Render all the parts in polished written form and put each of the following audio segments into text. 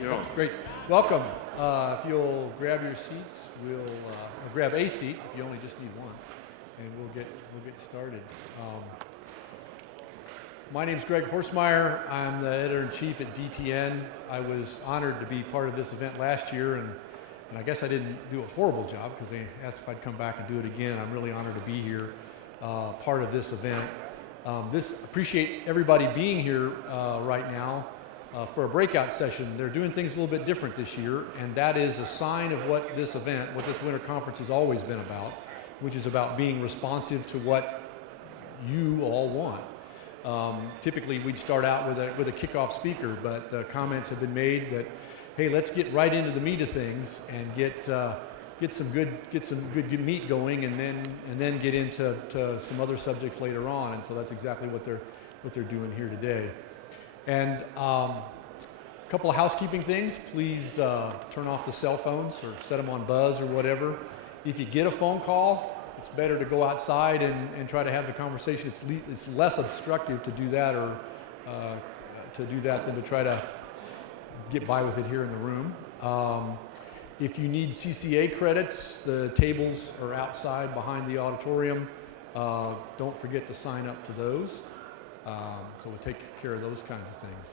You're on. Great. Welcome. If you'll grab your seats, we'll grab a seat if you only just need one, and we'll get started. My name's Greg Horstmeyer. I'm the editor-in-chief at DTN. I was honored to be part of this event last year, and I guess I didn't do a horrible job because they asked if I'd come back and do it again. I'm really honored to be here, part of this event. Appreciate everybody being here right now for a breakout session. They're doing things a little bit different this year, and that is a sign of what this event, what this winter conference has always been about, which is about being responsive to what you all want. Typically, we'd start out with a kickoff speaker, but the comments have been made that, hey, let's get right into the meat of things and get some good meat going, and then get into some other subjects later on. And so that's exactly what they're doing here today. And a couple of housekeeping things. Please turn off the cell phones or set them on buzz or whatever. If you get a phone call, it's better to go outside and try to have the conversation. It's less obstructive to do that than to try to get by with it here in the room. If you need CCA credits, the tables are outside behind the auditorium. Don't forget to sign up for those. So we'll take care of those kinds of things.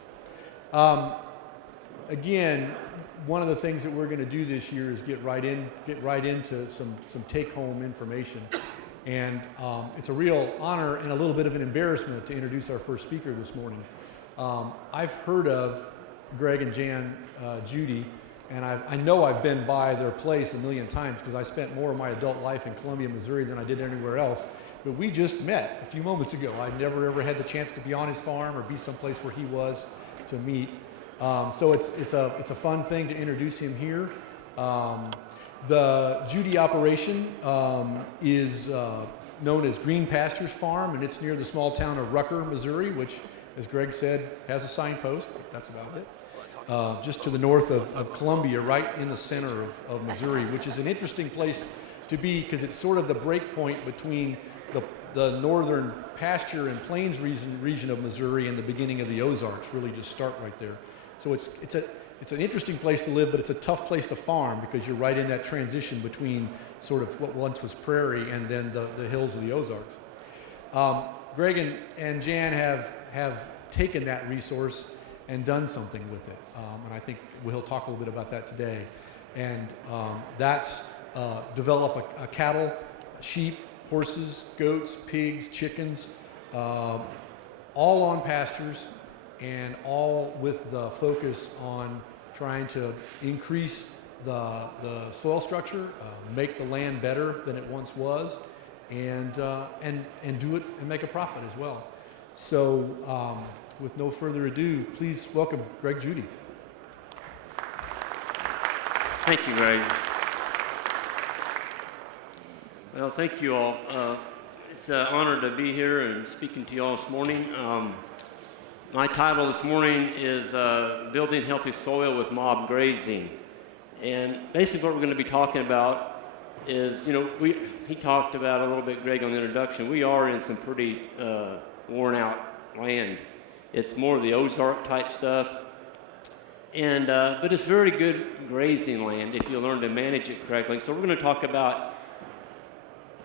Again, one of the things that we're going to do this year is get right into some take-home information. And it's a real honor and a little bit of an embarrassment to introduce our first speaker this morning. I've heard of Greg and Jan Judy, and I know I've been by their place a million times because I spent more of my adult life in Columbia, Missouri than I did anywhere else. But we just met a few moments ago. I never ever had the chance to be on his farm or be someplace where he was to meet. So it's a fun thing to introduce him here. The Judy operation is known as Green Pastures Farm, and it's near the small town of Rucker, Missouri, which, as Greg said, has a signpost. That's about it. Just to the north of Columbia, right in the center of Missouri, which is an interesting place to be because it's sort of the break point between the northern pasture and plains region of Missouri and the beginning of the Ozarks. Really just start right there. So it's an interesting place to live, but it's a tough place to farm because you're right in that transition between sort of what once was prairie and then the hills of the Ozarks. Greg and Jan have taken that resource and done something with it, and I think we'll talk a little bit about that today. And that's develop a cattle, sheep, horses, goats, pigs, chickens, all on pastures, and all with the focus on trying to increase the soil structure, make the land better than it once was, and do it and make a profit as well. So with no further ado, please welcome Greg Judy. Thank you, Greg. Well, thank you all. It's an honor to be here and speaking to you all this morning. My title this morning is Building Healthy Soil with Mob Grazing. And basically what we're going to be talking about is, he talked about a little bit, Greg, on the introduction. We are in some pretty worn out land. It's more of the Ozark type stuff. And but it's very good grazing land if you learn to manage it correctly. So we're going to talk about,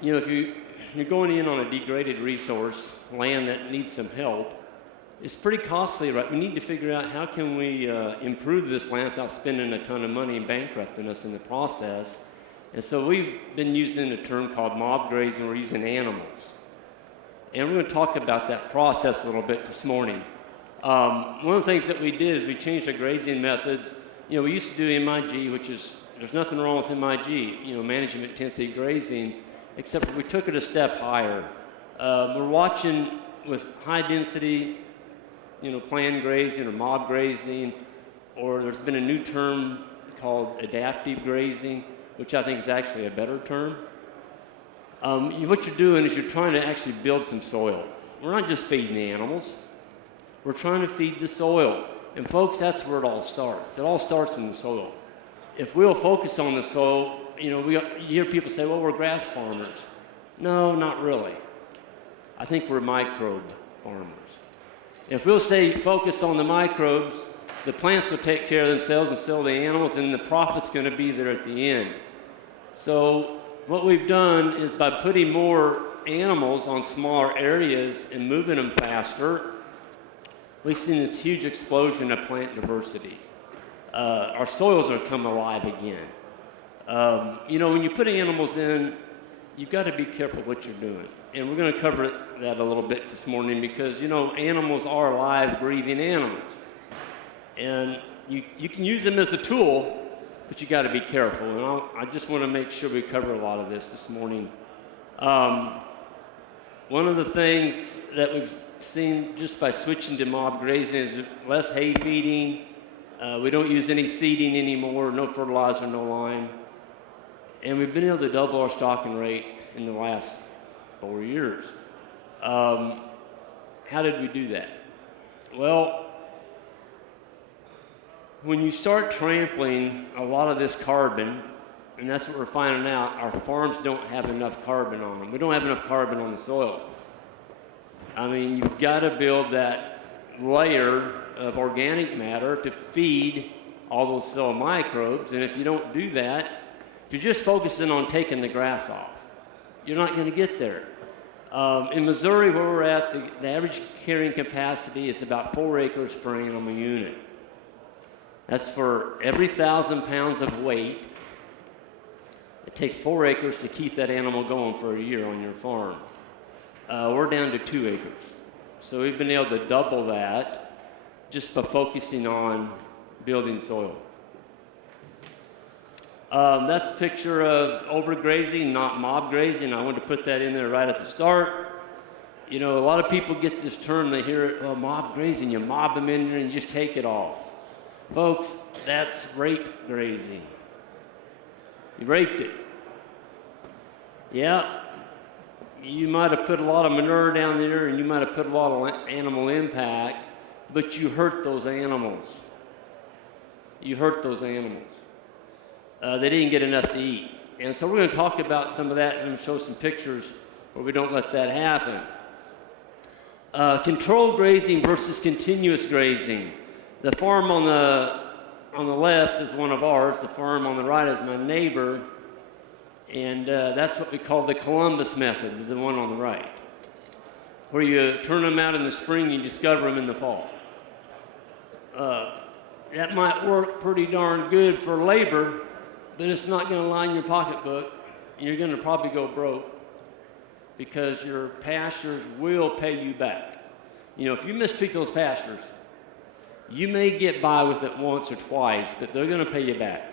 if you're going in on a degraded resource, land that needs some help, it's pretty costly, right? We need to figure out how can we improve this land without spending a ton of money and bankrupting us in the process. And so we've been using a term called mob grazing. We're using animals. And we're going to talk about that process a little bit this morning. One of the things that we did is we changed the grazing methods. We used to do MIG, which is, there's nothing wrong with MIG, management intensity grazing, except for we took it a step higher. We're watching with high density, planned grazing or mob grazing, or there's been a new term called adaptive grazing, which I think is actually a better term. What you're doing is you're trying to actually build some soil. We're not just feeding the animals. We're trying to feed the soil. And folks, that's where it all starts. It all starts in the soil. If we'll focus on the soil, you hear people say, well, we're grass farmers. No, not really. I think we're microbe farmers. If we'll stay focused on the microbes, The plants will take care of themselves and so the animals, and the profit's going to be there at the end. So what we've done is by putting more animals on smaller areas and moving them faster, we've seen this huge explosion of plant diversity. Our soils are come alive again. When you put animals in, you've got to be careful what you're doing. And we're going to cover that a little bit this morning because, animals are live, breathing animals. And you can use them as a tool, but you got to be careful. And I just want to make sure we cover a lot of this morning. One of the things that we've seen just by switching to mob grazing is less hay feeding. We don't use any seeding anymore, no fertilizer, no lime. And we've been able to double our stocking rate in the last 4 years. How did we do that? Well, when you start trampling a lot of this carbon, and that's what we're finding out, our farms don't have enough carbon on them. We don't have enough carbon on the soil. I mean, you've got to build that layer of organic matter to feed all those soil microbes, and if you don't do that, if you're just focusing on taking the grass off, you're not going to get there. In Missouri, where we're at, the average carrying capacity is about 4 acres per animal unit. That's for every 1,000 pounds of weight. It takes 4 acres to keep that animal going for a year on your farm. We're down to 2 acres. So we've been able to double that just by focusing on building soil. That's a picture of overgrazing, not mob grazing. I wanted to put that in there right at the start. A lot of people get this term, they hear it, mob grazing, you mob them in there and you just take it all. Folks, that's rape grazing. You raped it. Yeah, you might have put a lot of manure down there and you might have put a lot of animal impact, but you hurt those animals. You hurt those animals. They didn't get enough to eat. And so we're going to talk about some of that and show some pictures where we don't let that happen. Controlled grazing versus continuous grazing. The farm on the left is one of ours. The farm on the right is my neighbor. And that's what we call the Columbus method, the one on the right, where you turn them out in the spring and you discover them in the fall. That might work pretty darn good for labor, but it's not going to line your pocketbook, and you're going to probably go broke because your pastures will pay you back. If you mistreat those pastures, you may get by with it once or twice, but they're going to pay you back.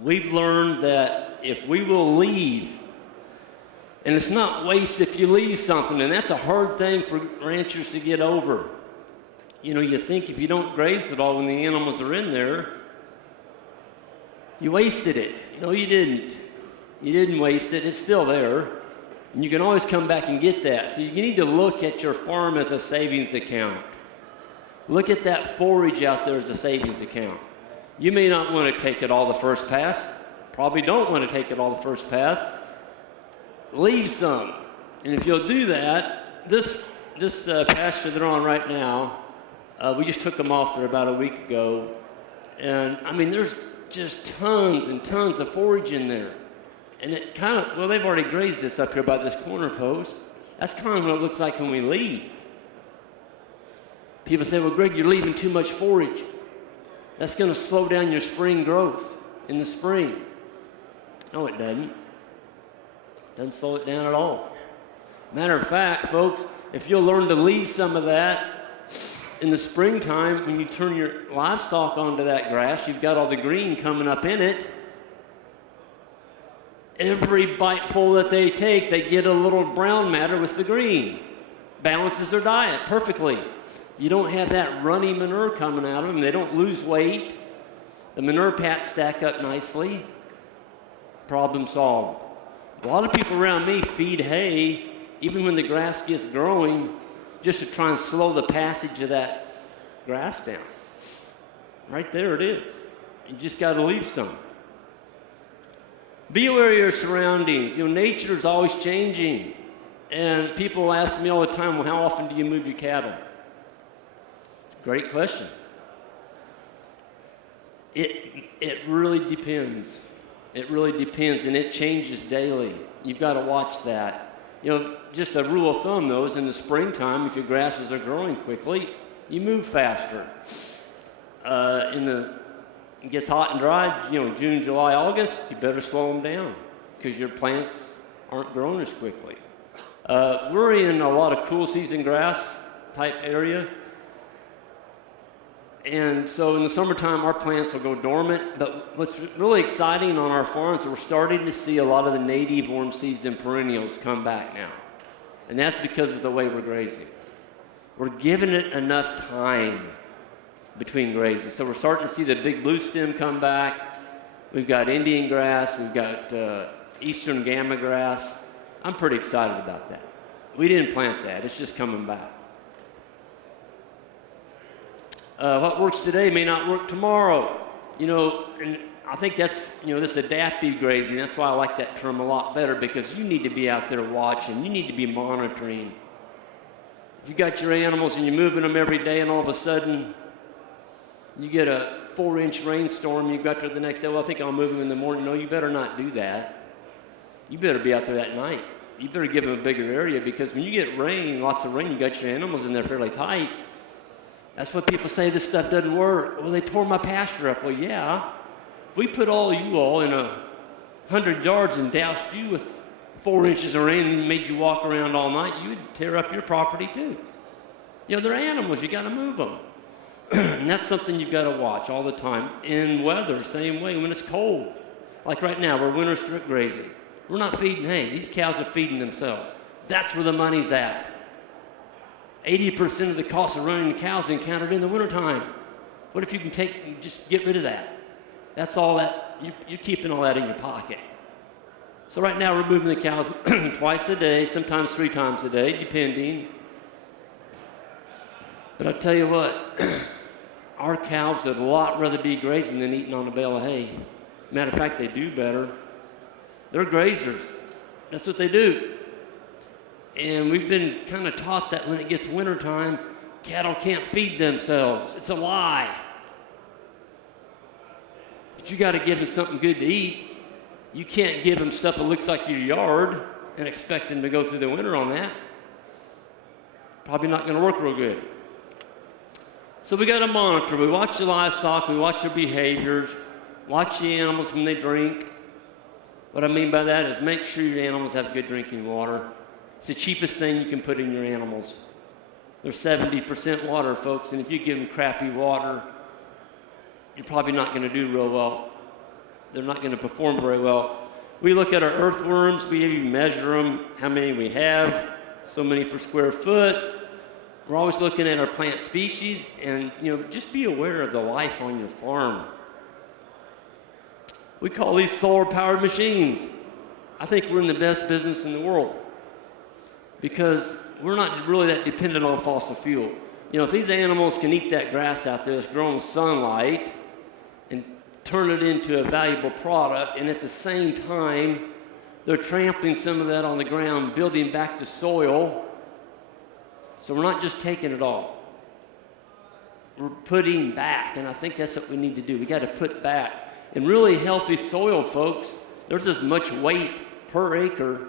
We've learned that if we will leave, and it's not waste if you leave something, and that's a hard thing for ranchers to get over. You think if you don't graze it all when the animals are in there, you wasted it. No, you didn't. You didn't waste it. It's still there. And you can always come back and get that. So you need to look at your farm as a savings account. Look at that forage out there as a savings account. You may not want to take it all the first pass. Probably don't want to take it all the first pass. Leave some. And if you'll do that, this pasture they're on right now, we just took them off there about a week ago. And, there's just tons and tons of forage in there. And it they've already grazed this up here by this corner post. That's kind of what it looks like when we leave. People say, well, Greg, you're leaving too much forage. That's going to slow down your spring growth in the spring. No, it doesn't. It doesn't slow it down at all. Matter of fact, folks, if you'll learn to leave some of that in the springtime, when you turn your livestock onto that grass, you've got all the green coming up in it. Every biteful that they take, they get a little brown matter with the green. Balances their diet perfectly. You don't have that runny manure coming out of them. They don't lose weight. The manure pats stack up nicely. Problem solved. A lot of people around me feed hay, even when the grass gets growing, just to try and slow the passage of that grass down. Right there it is. You just got to leave some. Be aware of your surroundings. Nature is always changing. And people ask me all the time, well, how often do you move your cattle? Great question. It really depends. It really depends, and it changes daily. You've got to watch that. You know, just a rule of thumb, though, is in the springtime, if your grasses are growing quickly, you move faster. It gets hot and dry, you know, June, July, August, you better slow them down because your plants aren't growing as quickly. We're in a lot of cool season grass type area. And so in the summertime, our plants will go dormant. But what's really exciting on our farms, we're starting to see a lot of the native warm season perennials come back now. And that's because of the way we're grazing. We're giving it enough time between grazing. So we're starting to see the big blue stem come back. We've got Indian grass. We've got Eastern gamma grass. I'm pretty excited about that. We didn't plant that. It's just coming back. What works today may not work tomorrow. You know, and I think that's, you know, this adaptive grazing. That's why I like that term a lot better, because you need to be out there watching. You need to be monitoring. If you got your animals and you're moving them every day and all of a sudden you get a 4-inch rainstorm, you got there the next day, well, I think I'll move them in the morning. No, you better not do that. You better be out there that night. You better give them a bigger area, because when you get rain, lots of rain, you got your animals in there fairly tight. That's what people say, this stuff doesn't work. Well, they tore my pasture up. Well, yeah. If we put all you all in 100 yards and doused you with 4 inches of rain and made you walk around all night, you would tear up your property too. You know, they're animals. You got to move them. And that's something you've got to watch all the time. In weather, same way, when it's cold. Like right now, we're winter strip grazing. We're not feeding hay. These cows are feeding themselves. That's where the money's at. 80% of the cost of running the cows encountered in the wintertime. What if you can just get rid of that? That's all that, you're keeping all that in your pocket. So right now we're moving the cows twice a day, sometimes 3 times a day, depending. But I tell you what, our cows would a lot rather be grazing than eating on a bale of hay. Matter of fact, they do better. They're grazers. That's what they do. And we've been kind of taught that when it gets wintertime, cattle can't feed themselves. It's a lie. But you got to give them something good to eat. You can't give them stuff that looks like your yard and expect them to go through the winter on that. Probably not going to work real good. So we got to monitor. We watch the livestock. We watch their behaviors. Watch the animals when they drink. What I mean by that is make sure your animals have good drinking water. It's the cheapest thing you can put in your animals. They're 70% water, folks, and if you give them crappy water, you're probably not going to do real well. They're not going to perform very well. We look at our earthworms. We even measure them, how many we have, so many per square foot. We're always looking at our plant species, and just be aware of the life on your farm. We call these solar-powered machines. I think we're in the best business in the world, because we're not really that dependent on fossil fuel. If these animals can eat that grass out there that's growing with sunlight and turn it into a valuable product, and at the same time, they're trampling some of that on the ground, building back the soil. So we're not just taking it all. We're putting back, and I think that's what we need to do. We got to put back. In really healthy soil, folks, there's as much weight per acre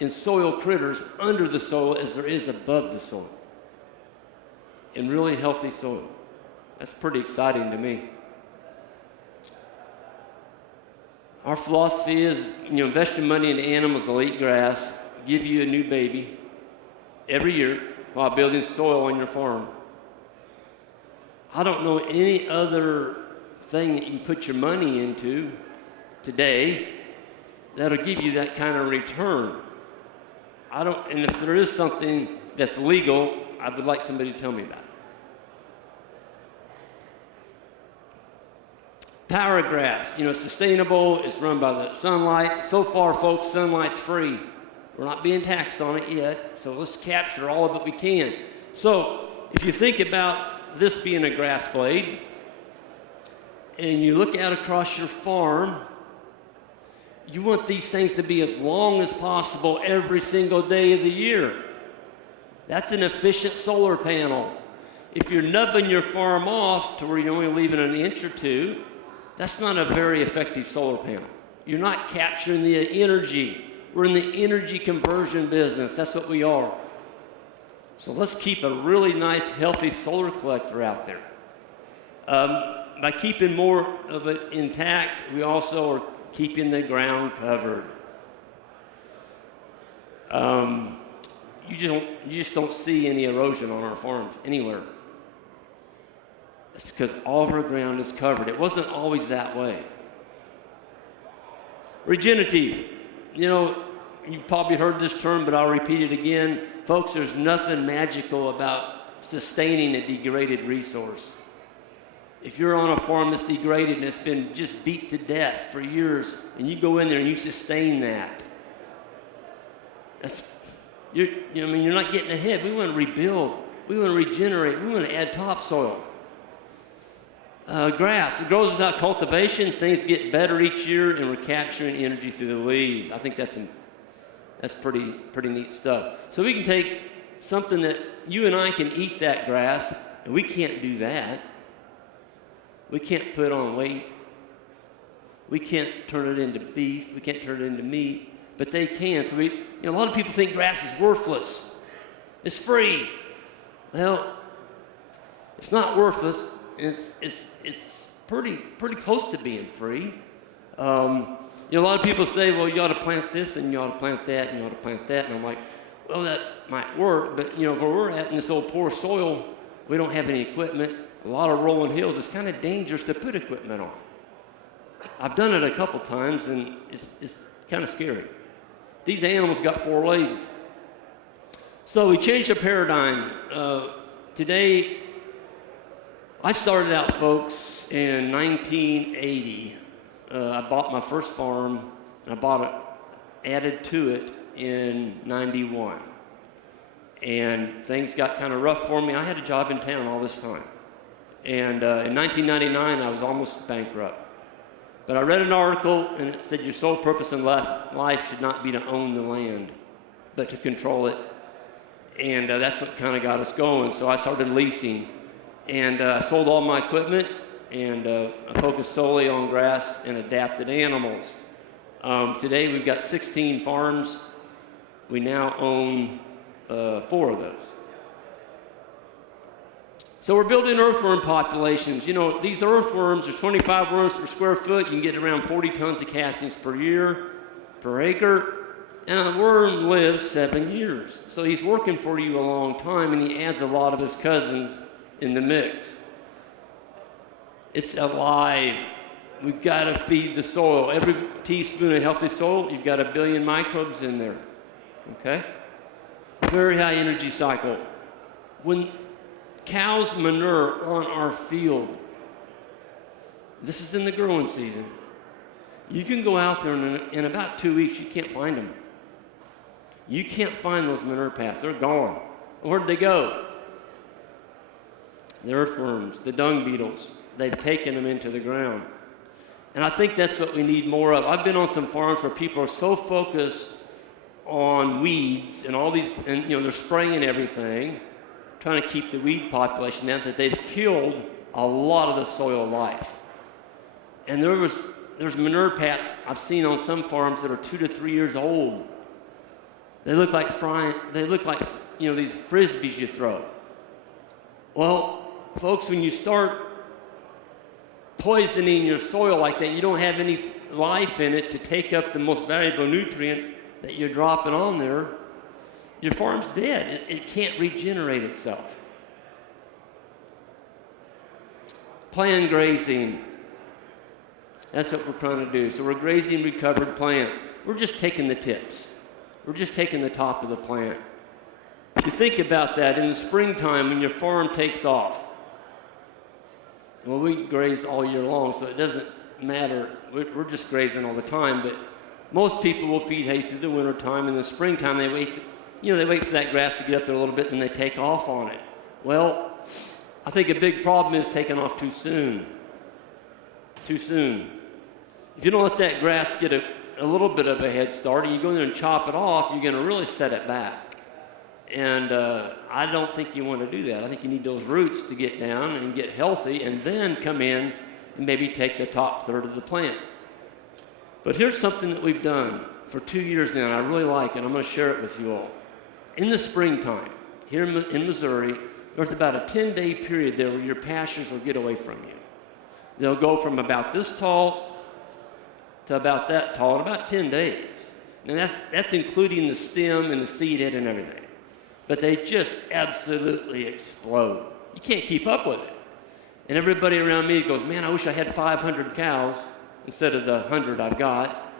in soil critters under the soil as there is above the soil. In really healthy soil. That's pretty exciting to me. Our philosophy is, invest your money in animals that'll eat grass, give you a new baby every year while building soil on your farm. I don't know any other thing that you can put your money into today that'll give you that kind of return. And if there is something that's legal, I would like somebody to tell me about it. Power grass, sustainable, it's run by the sunlight. So far, folks, sunlight's free. We're not being taxed on it yet, so let's capture all of it we can. So if you think about this being a grass blade, and you look out across your farm, you want these things to be as long as possible every single day of the year. That's an efficient solar panel. If you're nubbing your farm off to where you're only leaving an inch or two, that's not a very effective solar panel. You're not capturing the energy. We're in the energy conversion business. That's what we are. So let's keep a really nice, healthy solar collector out there. By keeping more of it intact, we also are keeping the ground covered. You just don't see any erosion on our farms anywhere. It's because all of our ground is covered. It wasn't always that way. Regenerative. You know, you've probably heard this term, but I'll repeat it again. Folks, there's nothing magical about sustaining a degraded resource. If you're on a farm that's degraded and it's been just beat to death for years, and you go in there and you sustain that, you're not getting ahead. We want to rebuild. We want to regenerate. We want to add topsoil. Grass, it grows without cultivation. Things get better each year, and we're capturing energy through the leaves. I think that's pretty neat stuff. So we can take something that you and I can eat that grass, and we can't do that. We can't put on weight. We can't turn it into beef. We can't turn it into meat, but they can. So a lot of people think grass is worthless. It's free. Well, it's not worthless. It's pretty close to being free. A lot of people say, well, you ought to plant this and you ought to plant that and you ought to plant that. And I'm like, well, that might work, but where we're at in this old poor soil, we don't have any equipment. A lot of rolling hills. It's kind of dangerous to put equipment on. I've done it a couple times, and it's kind of scary. These animals got 4 legs. So we changed the paradigm. Today, I started out, folks, in 1980. I bought my first farm, and added to it in 91. And things got kind of rough for me. I had a job in town all this time. And in 1999, I was almost bankrupt. But I read an article, and it said your sole purpose in life should not be to own the land, but to control it. And that's what kind of got us going. So I started leasing. And I sold all my equipment, and I focused solely on grass and adapted animals. Today, we've got 16 farms. We now own 4 of those. So we're building earthworm populations. These earthworms, there's 25 worms per square foot. You can get around 40 tons of castings per year, per acre. And a worm lives 7 years. So he's working for you a long time, and he adds a lot of his cousins in the mix. It's alive. We've got to feed the soil. Every teaspoon of healthy soil, you've got 1 billion microbes in there. Okay? Very high energy cycle. When cows manure on our field, this is in the growing season, you can go out there and in about 2 weeks, you can't find them. You can't find those manure paths. They're gone. Where'd they go? The earthworms, the dung beetles, they've taken them into the ground. And I think that's what we need more of. I've been on some farms where people are so focused on weeds and all these, and they're spraying everything, trying to keep the weed population down, that they've killed a lot of the soil life. And there's manure paths I've seen on some farms that are 2 to 3 years old. They look like these frisbees you throw. Well, folks, when you start poisoning your soil like that, you don't have any life in it to take up the most valuable nutrient that you're dropping on there, your farm's dead. It can't regenerate itself. Planned grazing. That's what we're trying to do. So we're grazing recovered plants. We're just taking the tips. We're just taking the top of the plant. If you think about that, in the springtime when your farm takes off, well, we graze all year long, so it doesn't matter. We're just grazing all the time, but most people will feed hay through the wintertime. In the springtime, they wait for that grass to get up there a little bit, and they take off on it. Well, I think a big problem is taking off too soon. Too soon. If you don't let that grass get a little bit of a head start, and you go in there and chop it off, you're going to really set it back. And I don't think you want to do that. I think you need those roots to get down and get healthy and then come in and maybe take the top third of the plant. But here's something that we've done for 2 years now, and I really like it. I'm going to share it with you all. In the springtime, here in Missouri, there's about a 10-day period there where your pastures will get away from you. They'll go from about this tall to about that tall in about 10 days. And that's including the stem and the seed head and everything. But they just absolutely explode. You can't keep up with it. And everybody around me goes, man, I wish I had 500 cows instead of the 100 I've got.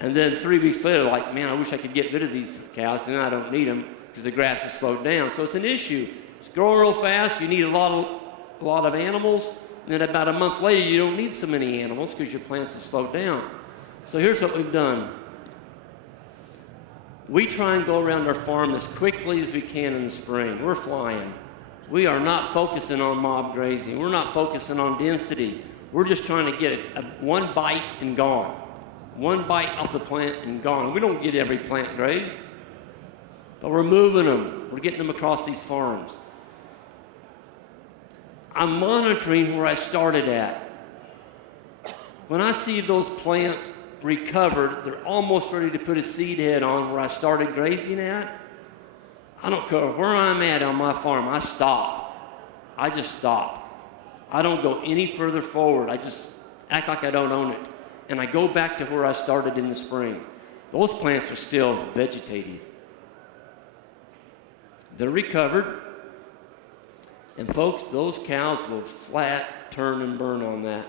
And then 3 weeks later, like, man, I wish I could get rid of these cows, and I don't need them because the grass has slowed down. So it's an issue. It's growing real fast. You need a lot of animals. And then about a month later, you don't need so many animals because your plants have slowed down. So here's what we've done. We try and go around our farm as quickly as we can in the spring. We're flying. We are not focusing on mob grazing. We're not focusing on density. We're just trying to get one bite and gone. One bite off the plant and gone. We don't get every plant grazed, but we're moving them. We're getting them across these farms. I'm monitoring where I started at. When I see those plants recovered, they're almost ready to put a seed head on where I started grazing at. I don't care where I'm at on my farm, I stop. I just stop. I don't go any further forward. I just act like I don't own it. And I go back to where I started in the spring. Those plants are still vegetative. They're recovered. And folks, those cows will flat turn and burn on that.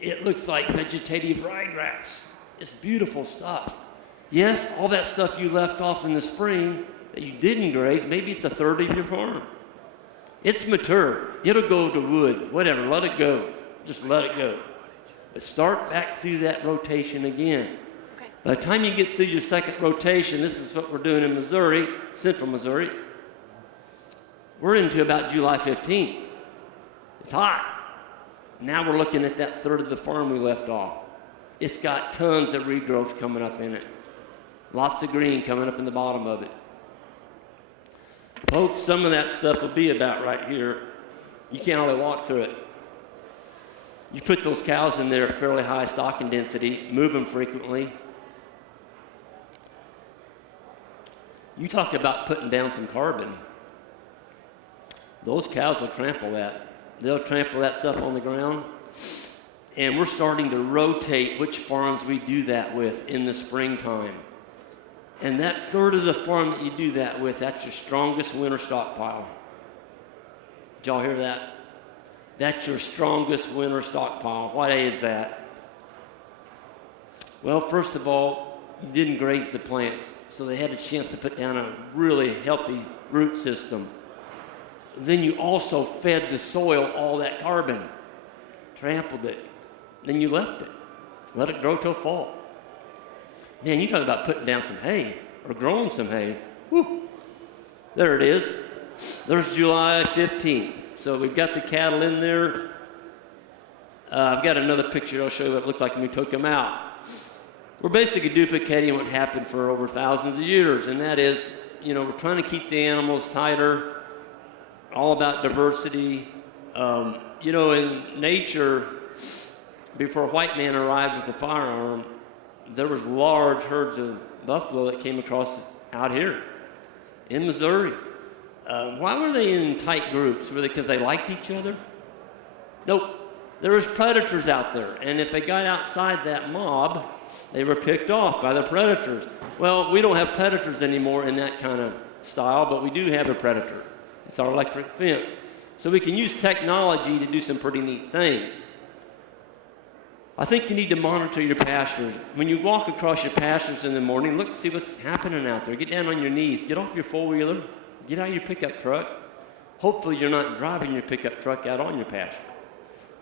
It looks like vegetative ryegrass. It's beautiful stuff. Yes, all that stuff you left off in the spring that you didn't graze, maybe it's a third of your farm. It's mature. It'll go to wood, whatever, let it go. Just let it go. But start back through that rotation again. Okay. By the time you get through your second rotation, this is what we're doing in Missouri, central Missouri. We're into about July 15th. It's hot. Now we're looking at that third of the farm we left off. It's got tons of regrowth coming up in it. Lots of green coming up in the bottom of it. Folks, some of that stuff will be about right here. You can't hardly walk through it. You put those cows in there at fairly high stocking density, move them frequently. You talk about putting down some carbon. Those cows will trample that. They'll trample that stuff on the ground. And we're starting to rotate which farms we do that with in the springtime. And that third of the farm that you do that with, that's your strongest winter stockpile. Did y'all hear that? That's your strongest winter stockpile. Why is that? Well, first of all, you didn't graze the plants, so they had a chance to put down a really healthy root system. Then you also fed the soil all that carbon, trampled it. Then you left it, let it grow till fall. Man, you talk about putting down some hay or growing some hay. Whew. There it is. There's July 15th. So we've got the cattle in there. I've got another picture I'll show you what it looked like when we took them out. We're basically duplicating what happened for over thousands of years, and that is, we're trying to keep the animals tighter, all about diversity. In nature, before a white man arrived with a firearm, there was large herds of buffalo that came across out here in Missouri. Why were they in tight groups? Were they because they liked each other? Nope. There was predators out there, and if they got outside that mob, they were picked off by the predators. Well, we don't have predators anymore in that kind of style, but we do have a predator. It's our electric fence. So we can use technology to do some pretty neat things. I think you need to monitor your pastures. When you walk across your pastures in the morning, look to see what's happening out there. Get down on your knees. Get off your four-wheeler. Get out of your pickup truck. Hopefully you're not driving your pickup truck out on your pasture.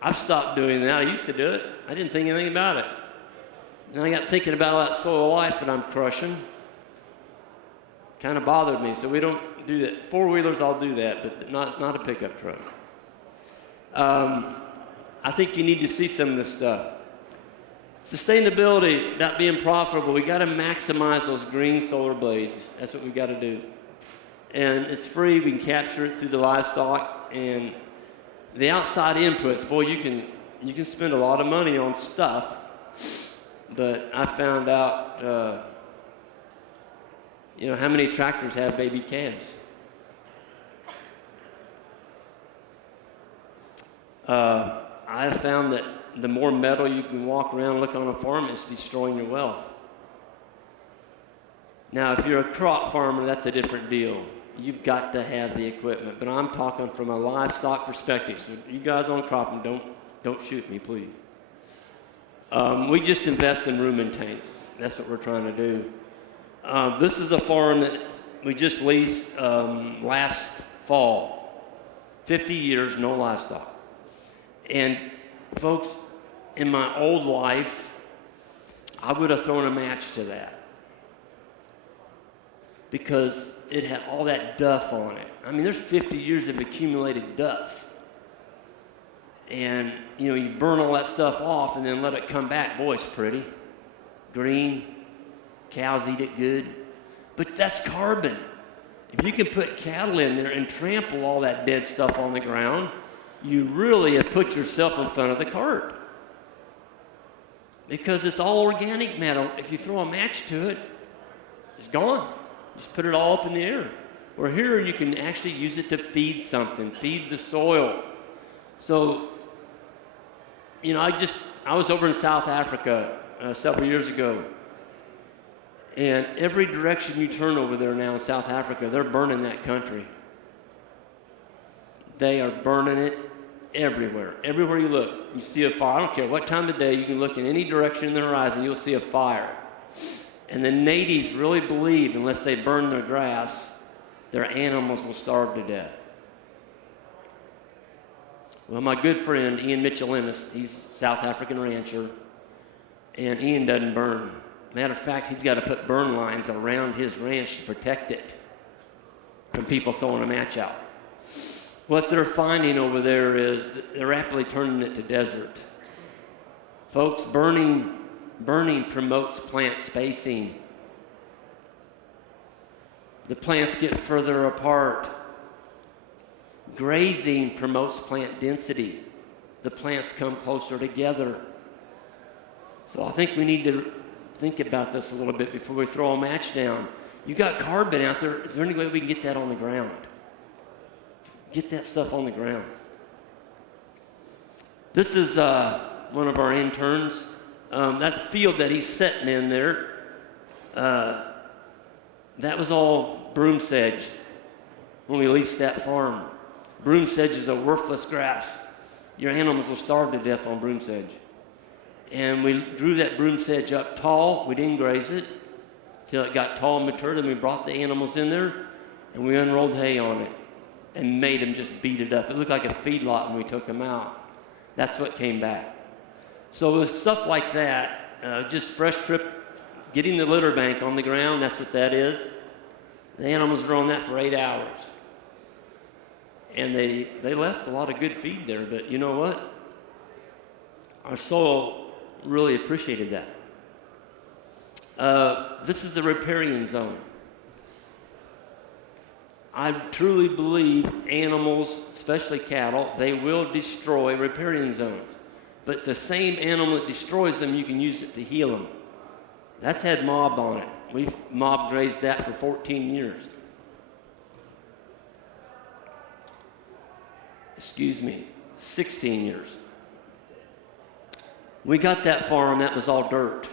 I've stopped doing that. I used to do it. I didn't think anything about it. And I got thinking about all that soil life that I'm crushing. Kind of bothered me, so we don't do that. Four-wheelers, I'll do that, but not a pickup truck. I think you need to see some of this stuff. Sustainability, not being profitable, we got to maximize those green solar blades. That's what we got to do. and it's free. We can capture it through the livestock, and the outside inputs. Boy, you can spend a lot of money on stuff, but I found out, how many tractors have baby calves. I have found that the more metal you can walk around and look on a farm, it's destroying your wealth. Now, if you're a crop farmer, that's a different deal. You've got to have the equipment. But I'm talking from a livestock perspective. So you guys on cropping, don't shoot me, please. We just invest in room and tanks. That's what we're trying to do. This is a farm that we just leased last fall. 50 years, no livestock. And folks, in my old life, I would have thrown a match to that because it had all that duff on it. I mean, there's 50 years of accumulated duff. And, you burn all that stuff off and then let it come back. Boy, it's pretty. Green. Cows eat it good. But that's carbon. If you can put cattle in there and trample all that dead stuff on the ground, you really have put yourself in front of the cart. Because it's all organic matter. If you throw a match to it, it's gone. Just put it all up in the air. Where here you can actually use it to feed something, feed the soil. So, I was over in South Africa several years ago. And every direction you turn over there now in South Africa, they're burning that country. They are burning it everywhere. Everywhere you look, you see a fire. I don't care what time of day, you can look in any direction in the horizon, you'll see a fire. And the natives really believe unless they burn their grass, their animals will starve to death. Well, my good friend, Ian Mitchell-Ennis, he's a South African rancher, and Ian doesn't burn. Matter of fact, he's got to put burn lines around his ranch to protect it from people throwing a match out. What they're finding over there is that they're rapidly turning it to desert. Folks, burning promotes plant spacing. The plants get further apart. Grazing promotes plant density. The plants come closer together. So I think we need to think about this a little bit before we throw a match down. You got carbon out there. Is there any way we can get that on the ground? Get that stuff on the ground. This is one of our interns. That field that he's sitting in there, that was all broom sedge when we leased that farm. Broom sedge is a worthless grass. Your animals will starve to death on broom sedge. And we drew that broom sedge up tall. We didn't graze it till it got tall and mature. Then we brought the animals in there and we unrolled hay on it and made them just beat it up. It looked like a feedlot when we took them out. That's what came back. So with stuff like that, just fresh trip, getting the litter bank on the ground, that's what that is. The animals were on that for 8 hours. And they left a lot of good feed there, but you know what? Our soil really appreciated that. This is the riparian zone. I truly believe animals, especially cattle, they will destroy riparian zones. But the same animal that destroys them, you can use it to heal them. That's had mob on it. We've mob grazed that for 14 years. 16 years. We got that farm, that was all dirt.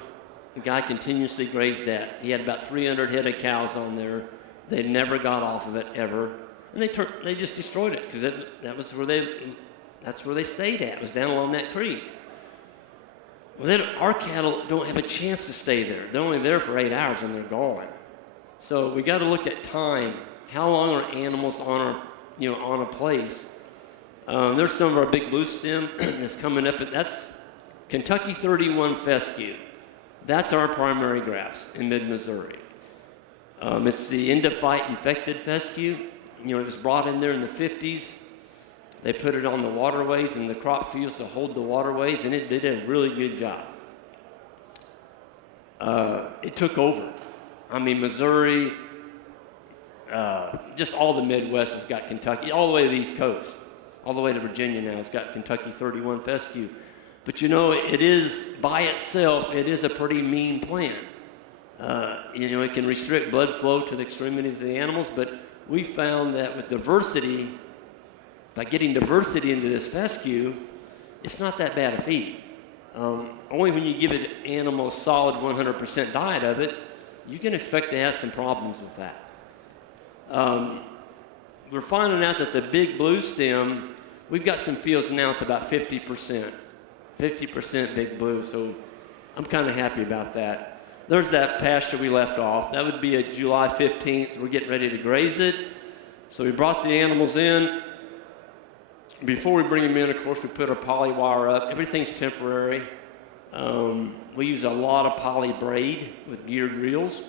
The guy continuously grazed that. He had about 300 head of cows on there. They never got off of it ever. And they just destroyed it because that's where they stayed at, was down along that creek. Well, then our cattle don't have a chance to stay there. They're only there for 8 hours and they're gone. So we got to look at time. How long are animals on a place? There's some of our big blue stem that's coming up. That's Kentucky 31 fescue. That's our primary grass in mid-Missouri. It's the endophyte infected fescue. It was brought in there in the 50s. They put it on the waterways and the crop fields to hold the waterways, and it did a really good job. It took over. I mean, Missouri, just all the Midwest has got Kentucky, all the way to the East Coast, all the way to Virginia now. It's got Kentucky 31 fescue. But it is, by itself, it is a pretty mean plant. It can restrict blood flow to the extremities of the animals, but we found that with diversity, by getting diversity into this fescue, it's not that bad a feed. Only when you give an animal a solid 100% diet of it, you can expect to have some problems with that. We're finding out that the big blue stem, we've got some fields now, it's about 50% big blue, so I'm kind of happy about that. There's that pasture we left off. That would be a July 15th. We're getting ready to graze it. So we brought the animals in. Before we bring them in, of course, we put our poly wire up. Everything's temporary. We use a lot of poly braid with geared reels.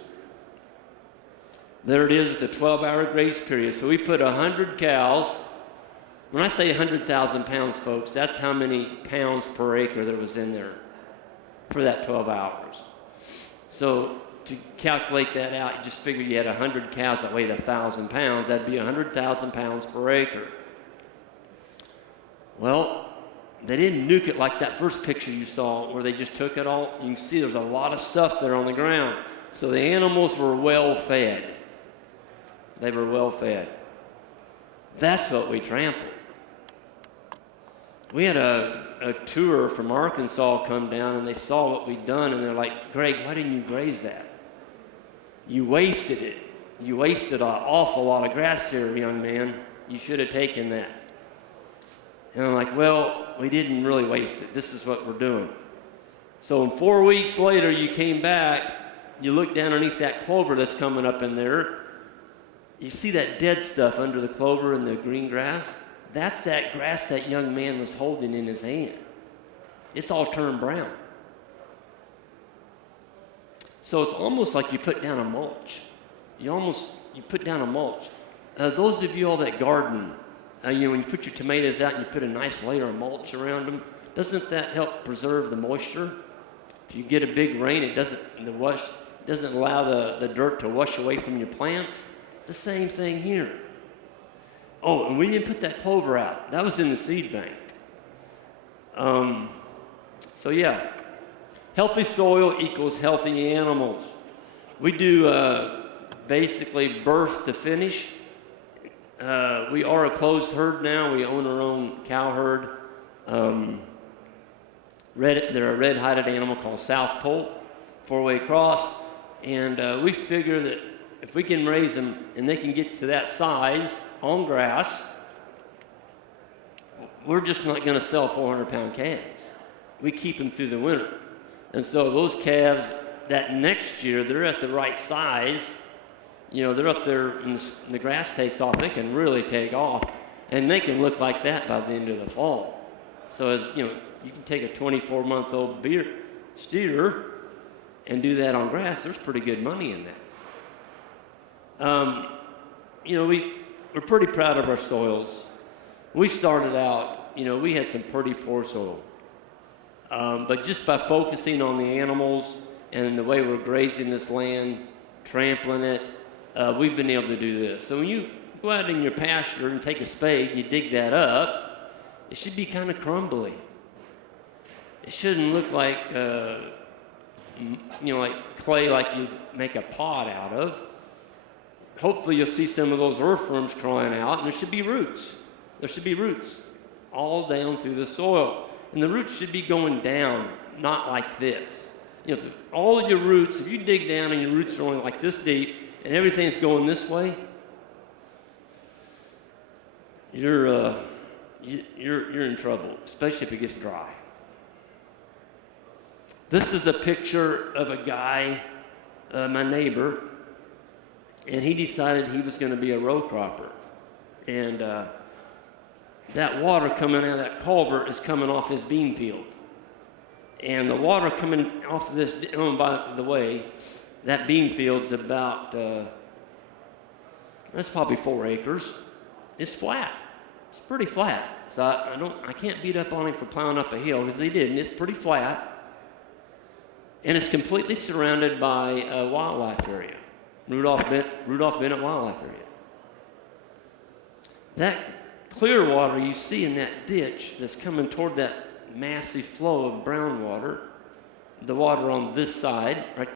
There it is with a 12-hour graze period. So we put 100 cows. When I say 100,000 pounds, folks, that's how many pounds per acre there was in there for that 12 hours. So to calculate that out, you just figure you had 100 cows that weighed 1,000 pounds. That'd be 100,000 pounds per acre. Well, they didn't nuke it like that first picture you saw where they just took it all. You can see there's a lot of stuff there on the ground. So the animals were well fed. They were well fed. That's what we trampled. We had a tour from Arkansas come down, and they saw what we'd done, and they're like, Greg, why didn't you graze that? You wasted it. You wasted an awful lot of grass here, young man. You should have taken that. And I'm like, well, we didn't really waste it. This is what we're doing. So 4 weeks later, you came back, you look down underneath that clover that's coming up in there. You see that dead stuff under the clover and the green grass? That's that grass that young man was holding in his hand. It's all turned brown. So it's almost like you put down a mulch. You put down a mulch. Those of you all that garden, when you put your tomatoes out and you put a nice layer of mulch around them, doesn't that help preserve the moisture? If you get a big rain, it doesn't allow the dirt to wash away from your plants. It's the same thing here. Oh, and we didn't put that clover out. That was in the seed bank. Healthy soil equals healthy animals. We do basically birth to finish. We are a closed herd now. We own our own cow herd. They're a red-hided animal called South Poult, 4-way cross. And we figure that if we can raise them and they can get to that size on grass, we're just not going to sell 400-pound calves. We keep them through the winter. And so those calves, that next year, they're at the right size. They're up there and the grass takes off. They can really take off. And they can look like that by the end of the fall. So you can take a 24-month-old steer and do that on grass. There's pretty good money in that. We're pretty proud of our soils. We started out, we had some pretty poor soil. But just by focusing on the animals and the way we're grazing this land, trampling it, we've been able to do this. So when you go out in your pasture and take a spade, you dig that up, it should be kind of crumbly. It shouldn't look like, like clay like you make a pot out of. Hopefully you'll see some of those earthworms crawling out, and there should be roots. There should be roots all down through the soil. And the roots should be going down, not like this. All of your roots, if you dig down and your roots are only like this deep, and everything's going this way, you're in trouble, especially if it gets dry. This is a picture of a guy, my neighbor, and he decided he was going to be a row cropper. And that water coming out of that culvert is coming off his bean field. And the water coming off of this, by the way, that bean field's about, that's probably 4 acres. It's flat. It's pretty flat. So I can't beat up on him for plowing up a hill because he didn't. It's pretty flat. And it's completely surrounded by a wildlife area. Rudolph Bennett Wildlife Area. That clear water you see in that ditch that's coming toward that massive flow of brown water, the water on this side, right